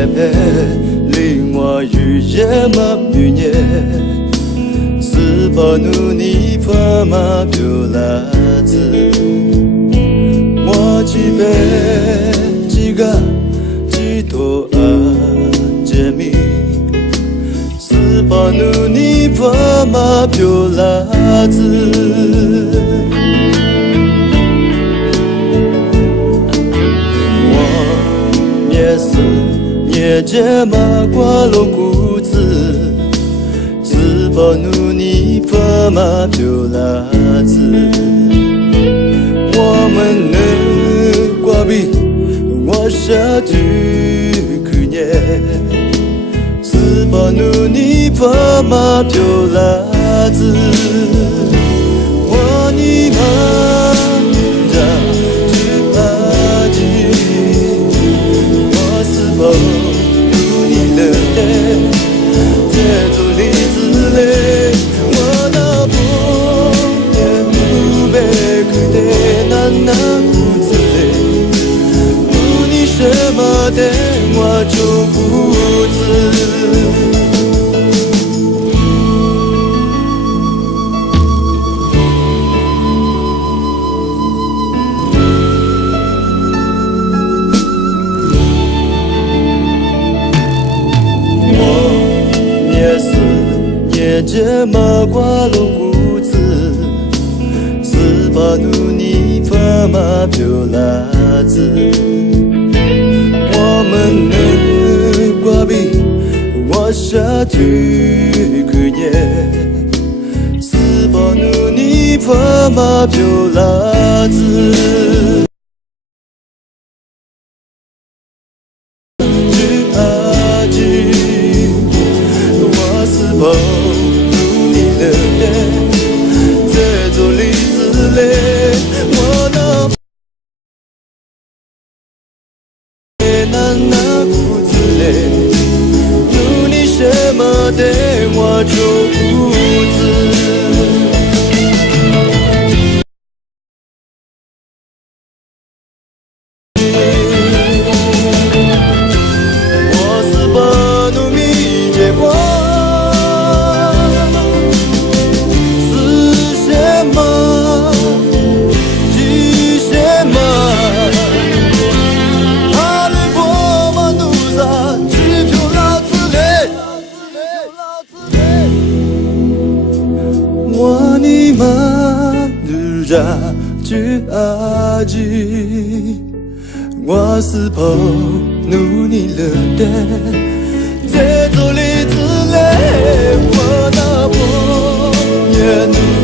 也陪令我语言嘛语言，是否努力怕嘛表达子，我几杯几个几多啊解密，是否努力怕嘛表达子。也解码挂了骨子，是否努力把嘛表达子？我们能挂笔，我下去去年，是否努力把嘛表达子？我你妈。如你的脸，这种例子嘞，我那不也不被可怜那苦子嘞，不你什么的我就不知。也解码挂了骨子，是否努力把嘛表达子？我们能挂笔，我下去去年，是否努力把嘛表达子？我是否？这种例子嘞，我那骨子嘞，有你什么的我就不知。我是否努力结果？我你妈日ra去阿吉，我是否努力了的？这种例子嘞，我那不也努。